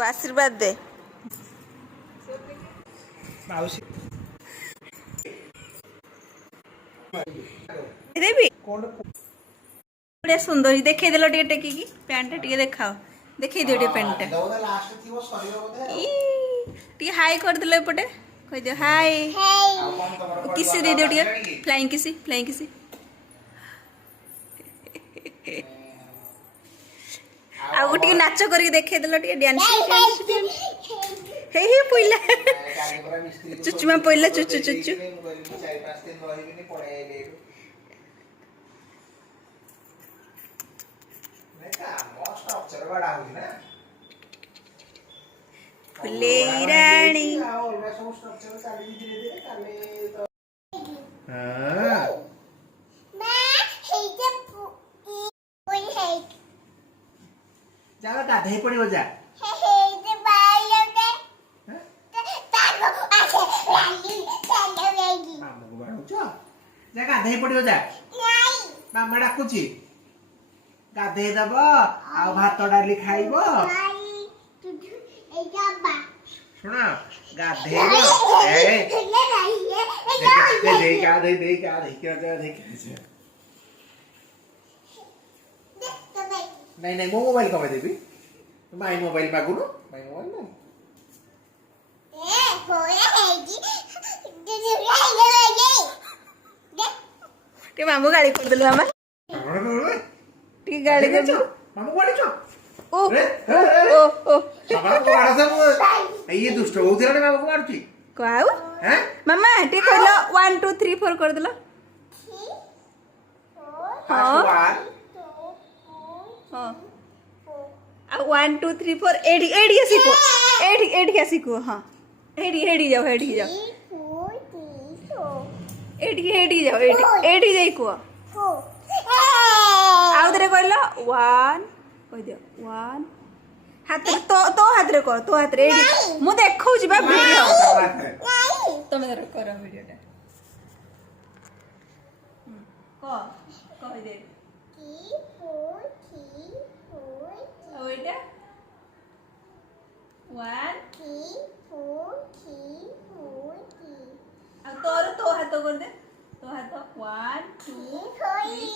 को आशीर्वाद दे माउसी देवी कौन बड़े सुंदर ही देखे देलो टे टेकी की पैंट टे देखाओ देखे दियो टे पैंट दौदा लास्ट थी वो सरियो बोधे टी हाई कर दिलो एपटे कह दियो हाय किसी दे दियो टे फ्लाइंग किसी आ गोटे नाच करके देखे देलो टे डांस हे हे पहिला चुचुमा पहिला चुचु चुचु 4-5 दिन रहिबिनी पढाइले नेका मोस्ट स्ट्रक्चर बडा हुई ना फुले रानी ऑलवेज सब स्ट्रक्चर चाली धीरे धीरे काले तो हां मैं हेजे कोई है जा गाधे पड़ियो जा हेजे बायो के ताको आसे लाली चलेगी मामा को बाड़ो जा गाधे पड़ियो जा नहीं मामा डाकुची गाधे दब आ भात डाली खाइबो नहीं तुझे ए जाबा सुना गाधे ए दे गाधे क्या नहीं नहीं मो मोबाइल कब देबी माई मोबाइल मागुनु माई मोबाइल ना ए होया हेजी टे मामू गाड़ी कर देलो मामा टी गाड़ी कर मामू गाड़ी छो ओ ओ बाबा को मारा सब ये दुष्ट होउथिरा ने बाबा को मारची काऊ हैं मामा टी कहलो 1 2 3 4 कर देलो हां हां 1 2 3 4 एडी सीखो एडी क्या सीखो हां एडी जाओ एडी जाओ एडी जाई को आउ दरे कहलो 1 कह दियो 1 हाथ रे तो हाथ रे कर तो हाथ रे एडी मु देखौ छी बा वीडियो तमे करो वीडियोटा कह दे ओइटा 1 अब तोर तो हाथ कर दे तो हाथ 1 2 3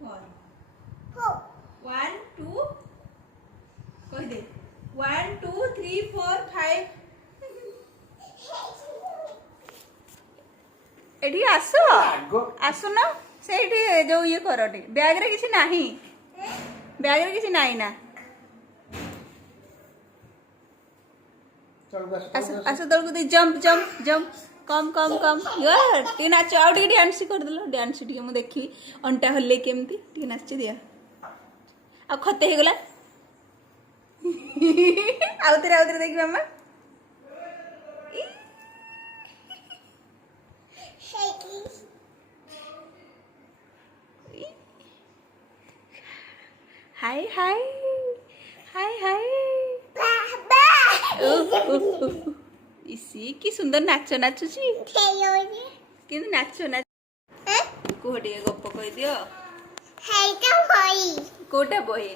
4 1 2 कह दे 1 2 3 4 5 एठी आसो ना से जो ये कर बैग रे किसी नाही बैग रे किसी नाही ना आसो तल को जंप कम यार टी नाच आउ टी डांस कर देलो डांस टी मु देखी अंटा हल्ले केमती टी नाच दिया आ खते हे गला आउतरे देखी मामा हाय इसी की सुंदर नाच नाचुची किंतु नाच कोटे गप कह दियो कोटा बही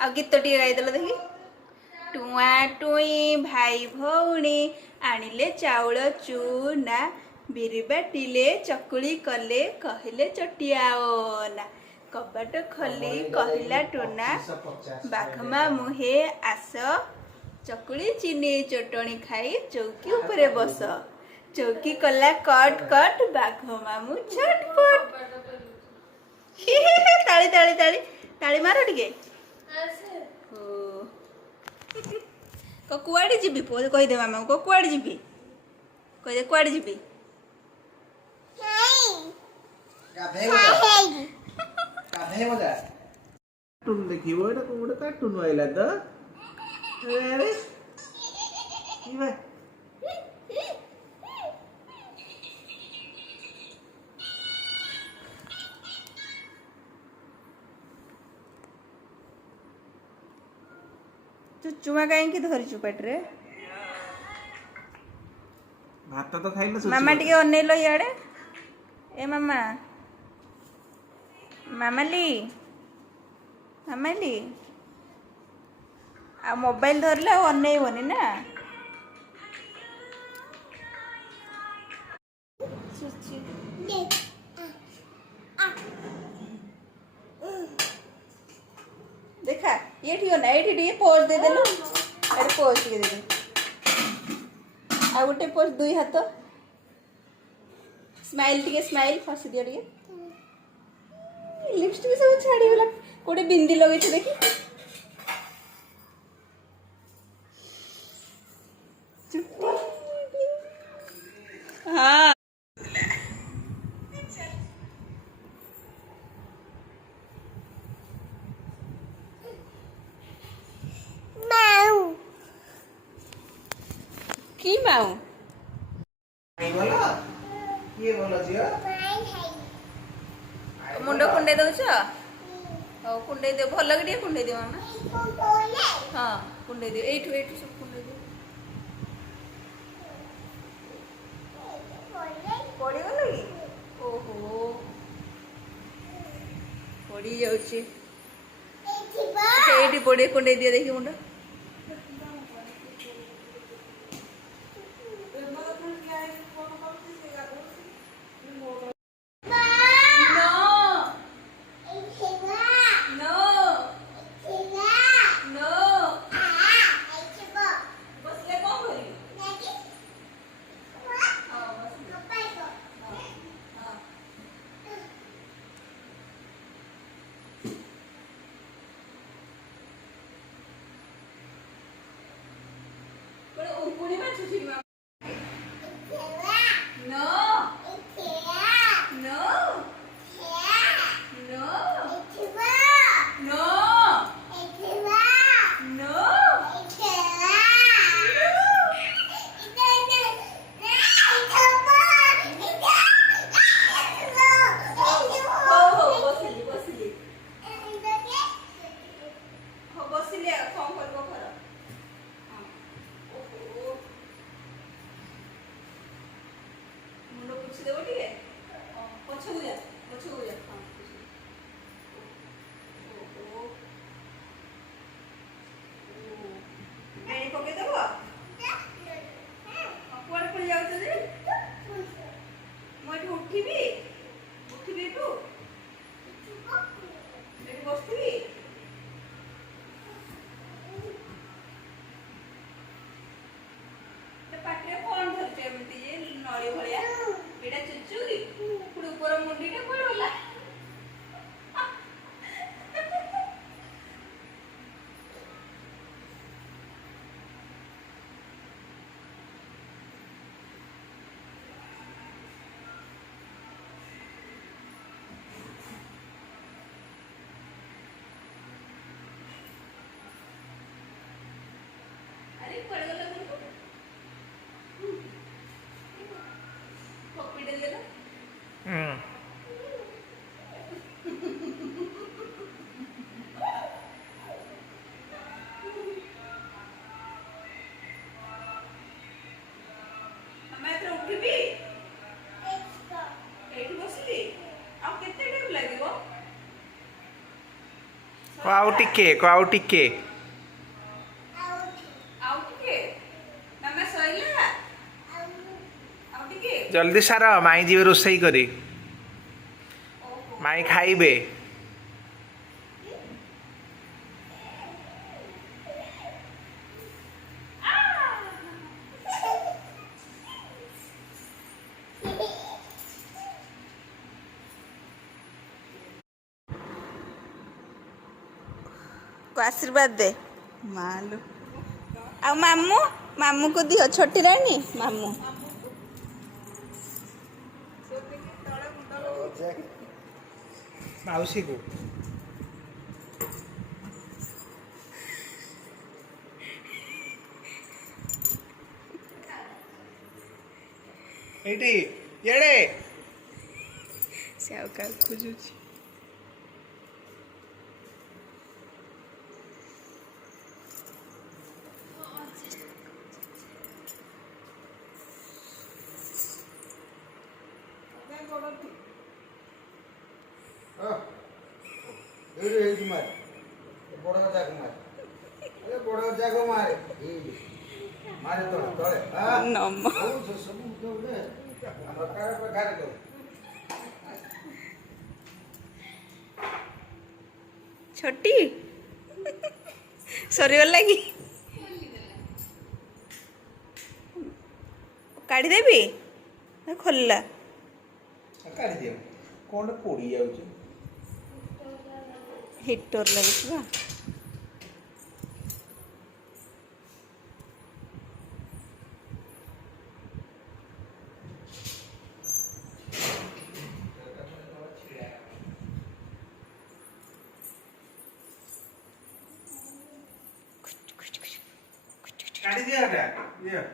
आ गीत टी गाई देल देखी टुआ टुई भाई भौणी आनिले चाउल चूना बिरी बाटिले चकुली कले कहले चटियाओना कबाट खली कहला टोना बाघमा मुहे आस चकुली चीनी चटणी खाई चौकी ऊपर बस चौकी कला कट कट बाघ मामू छटपट ताली ताली ताली ताली मारो टिके को कुआडे जीबी कह दे मामा को कुआडे जीबी कह दे कुआडे जीबी गाधे मजा टुन देखिबो एटा कोडे कार्टून आइला त अरे ई भाई चुचुमा कहीं धरी पेट रे भात तो खाइले मामा टिके अनेलो इयाडे ए मामा मामाली मामाली आ मोबाइल धरले आ अनेइबनी ना देखा ये ठीक ना ये पोज दे देलु अरे पोज के दे आ गोटे पोज दुई हाथ स्माइल टिके स्माइल फसी दियो टिके लिपस्टिक सब छाड़ी गला कोटे बिंदी लगे छ देखी हाँ की माऊ नहीं बोलो ये बोलो जियो मुंड कुंडे दउछ हो कुंडे दे भल के टिके कुंडे दियो ना हाँ कुंडे दियो एठू एठू सब कुंडे दियो पड़ी गलो कि ओहो पड़ी जाउची एठी पड़े कुंडे दियो देखि मुंड आउ टिके जल्दी सार माई जी रोसई करी माई खाइबे को आशीर्वाद दे मालू आ मामू मामू को दियो छोटी रानी मामू मौसी को एटी येड़े से आउ का खोजुची बड़ा कुमार ଏ ବଡ଼ ଜାଗ ମାରେ ମାରେ ତଳେ ତଳେ ନମ ସବୁ ଗୋଟେ ପ୍ରକାର ପ୍ରକାର କର छोटी सरीगला कि काढ़ीदेवी खोलला କାଢି ଦିଅ କଣ ପୋଡ଼ି ଯାଉଛି ହିଟର ଲାଗୁଛି ବା କାଢି ଦିଅ ଏଟା